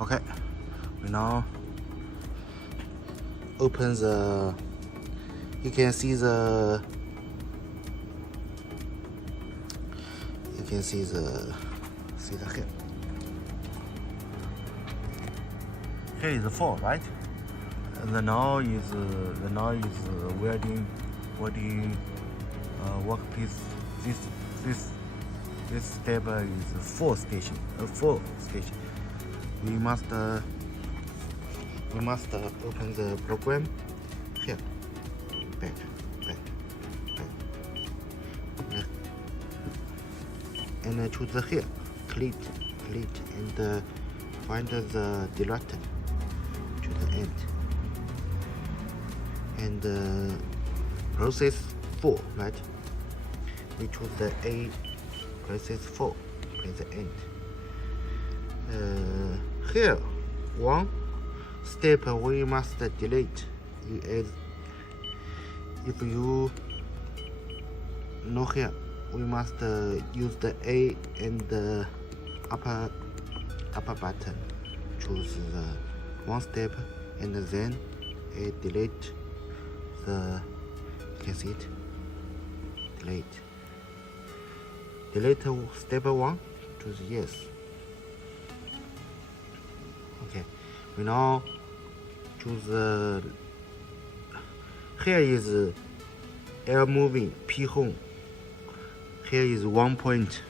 Okay, we now open the. You can see the. You can see the. See the here. Here is the 4, right? The now is welding workpiece. This step is 4 station. We must open the program here. Back. And choose the here. Click and find the director to the end. And process 4, right? We choose the A, process 4, press the end. Here, one step we must delete. If you know here, we must use the A and the upper button. Choose the one step and then delete the. You can see it. Delete step 1. Choose yes. Okay. We now choose. Here is air moving P home. Here is 1 point.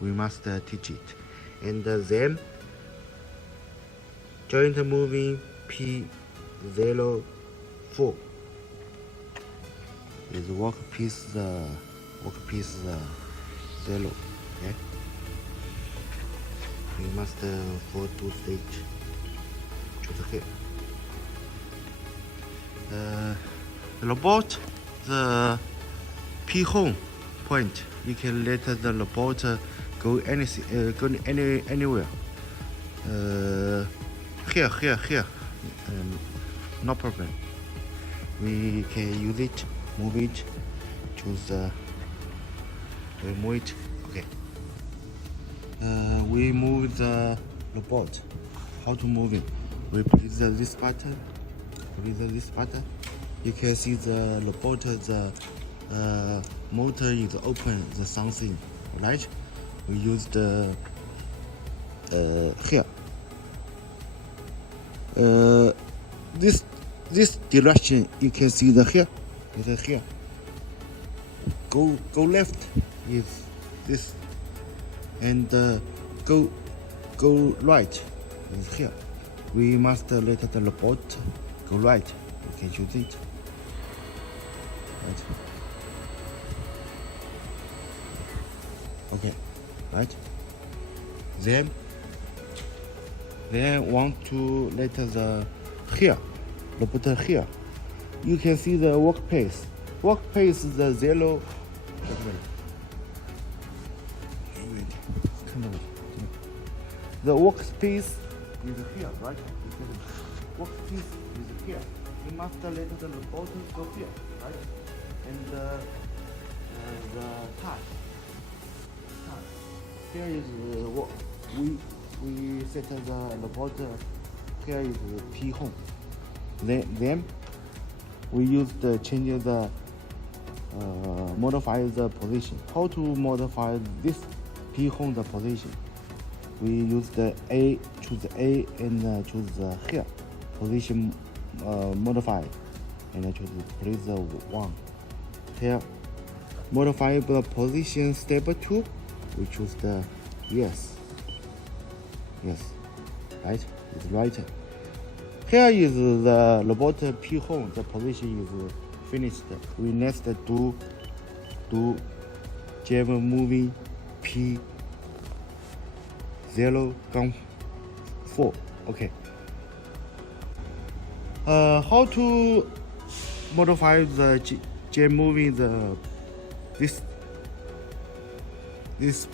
We must teach it. And then joint moving P04 is workpiece 0. Okay. We must for 2 stage. Choose here. The robot, the P home point. You can let the robot go anywhere. Here. No problem. We can use it, move it, choose we move it. Okay. We move the robot. How to move it? We press this button. You can see the robot, the motor is open, the something, right? We use the here. This direction you can see the here. Is here. Go left is this, and go right is here. We must let the robot go right. You can choose it. Right. Okay, right. Then want to let the here, robot here. You can see the workpiece. Workpiece is the 0. The workpiece is here, right? Workpiece is here. You must let the robot go here, right? And the touch. Here is what we set the robot. Here is P home. Then we use the change the modify the position. How to modify this P home the position? We use the A, choose A and choose here position modify, and choose place 1. Here modify the position step 2. We choose the yes, right? It's right. Here is the robot P home. The position is finished. We next do jam moving P0,4. Okay. How to modify the jam moving this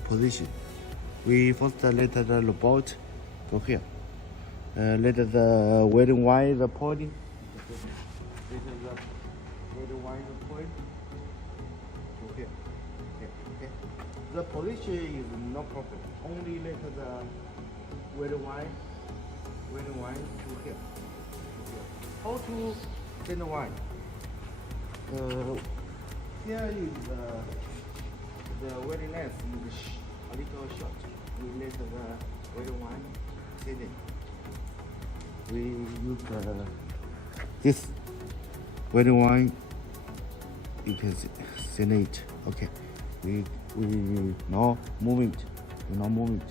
position? We first let the robot go here. Let the welding wire the point. Go here. Okay. The position is no problem. Only let the welding wire welding wire to here. How to send the wire? Here is the welding length is a little short. We let the welding wire send it. We use this welding wire. You can send it. Okay. We now move it. We now move it.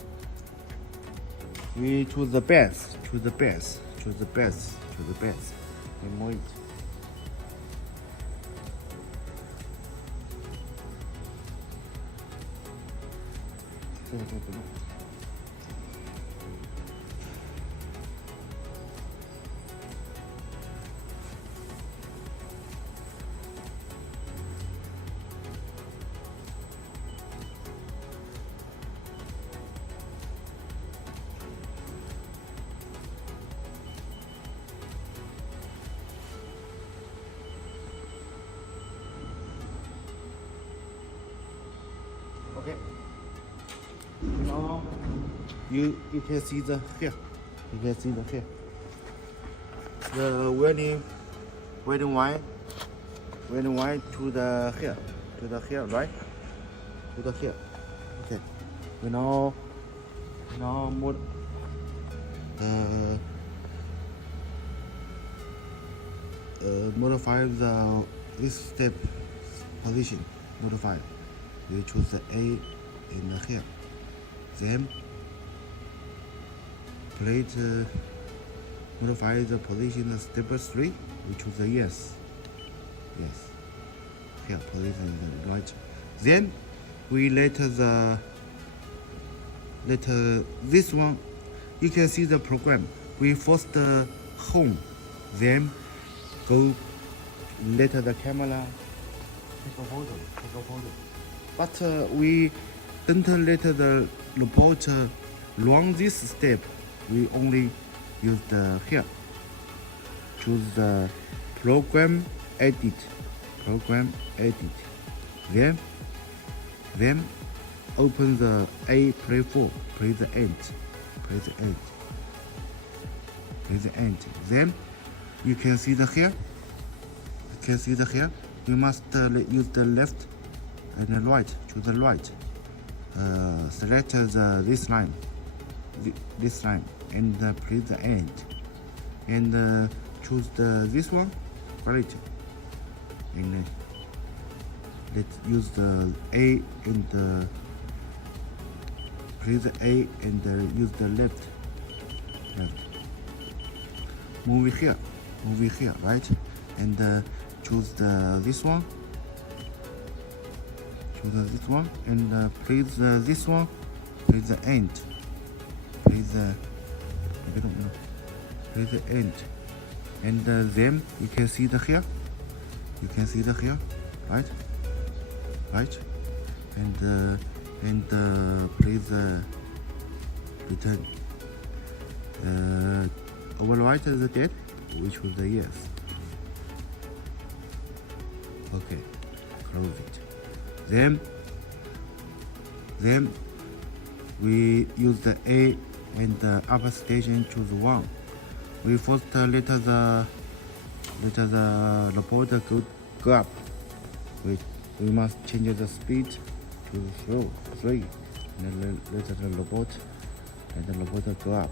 We choose the best. Choose the best. Choose the best. Choose the best. We move it. Okay. Now you can see the here. You can see the here. The welding wire to the here, right? To the here. Okay. We now modify this step position. Modify. We choose the A in the here. Then plate modify the position of step 3. We choose the yes. Here position is right. Then we let this one. You can see the program. We first home, then go let the camera take a photo. But we don't let the robot run this step. We only use the here. Choose the program edit. Then open the A play4. Press the end. Then you can see the here. We must use the left and the right. Choose the right. Select this line, and press the end, and choose this one, right, and let's use the A and press the A and use the left. Move here, right, and choose this one. This one and press this one, press the end, press the end, and then you can see the here, right, and press the return. Overwrite the date, which was the yes. Okay, close it. Then we use the A and the upper station choose 1. We first let the robot go up. We must change the speed to 3. And let the robot go up.